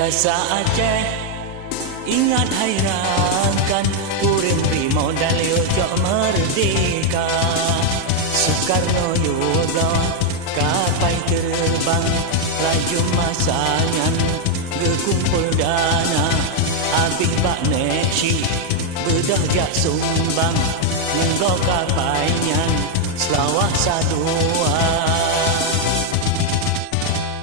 Jasa Aceh ingat hayrankan, urang beri modal yojok merdeka. Soekarno Yudho kapai terbang, laju masangan gekumpul dana. Abih bak nekshi bedah jak sumbang, nenggo kapainya selawah sadua.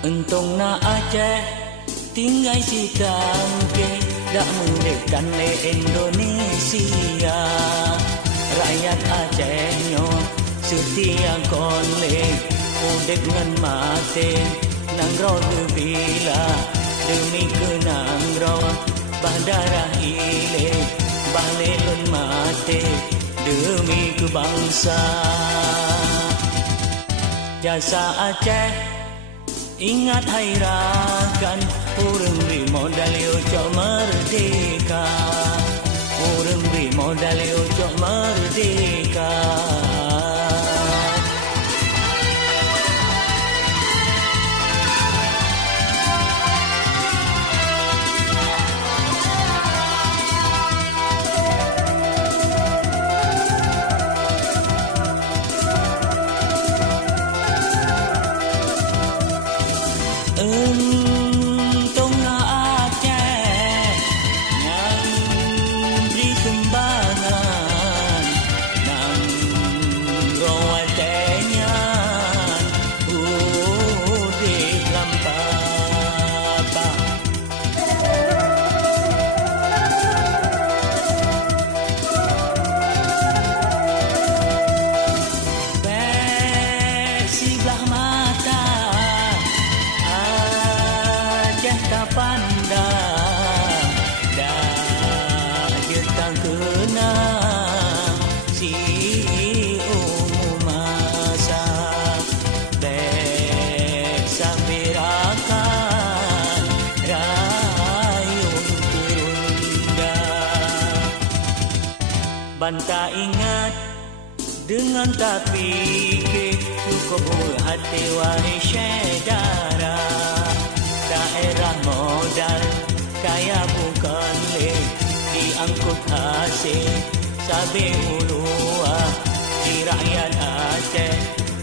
Entong na Aceh tinggai si tangke, dak mendekan le Indonesia. Rakyat Aceh nyo setia konle, udek ngan mate nang ro bila demi kenang ro bandarah ile balelun mate demi kebangsa. Jasa Aceh ingat hayrankan, urang beri modal yojok merdeka. Urang beri modal yojok merdeka. Entong na Aceh yang beri sumbangan, nang rawatnya udik lampapa. Bersiblah mata tak pandang, dah jetang kenang si umum masa. Bek sabirakan rayun kerunda. Banta ingat dengan tak fikir, cukup hati wahai syedara. Daerah modal kaya bukan le, diangkut hasil sabe ulua. Di rakyat Aceh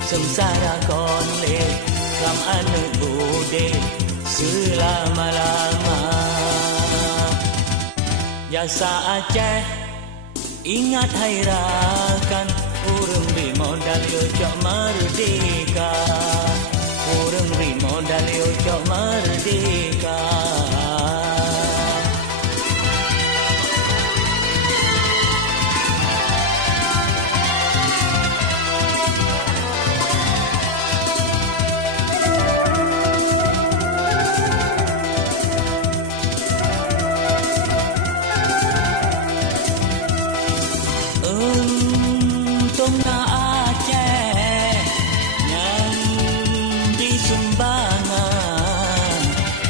sengsara konle, kam anak bude selama-lama. Jasa Aceh ingat hayrankan, urang beri modal yojok merdeka. Urang beri modal yojok merdeka. Entong na Aceh yang beri sumbangan,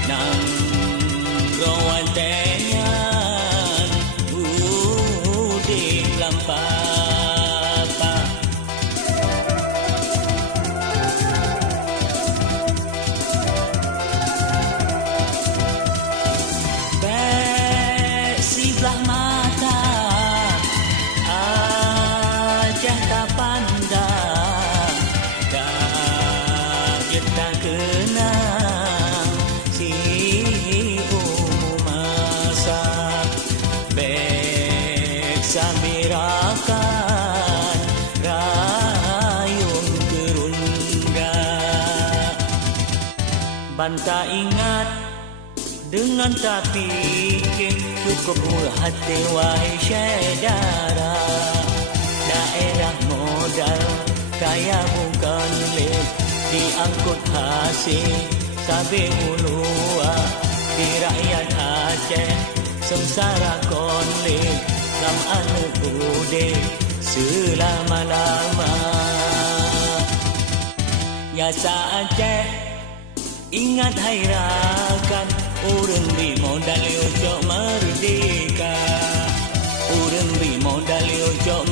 nang rawatnya udik lampapa. Bersiblah mata Aceh tak pandang, dah kita kenang si umum masa. Bek sabirakan rayun kerunda. Banta ingat dengan tak fikir, cukup hati wahai syedara. Daerah modal kaya bukan le, diangkut hasil sabe ulua. Di rakyat Aceh sengsara konle, kam anak bude selama-lama. Jasa Aceh ingat hayrankan, urang beri modal yojok merdeka. Urang beri modal yojok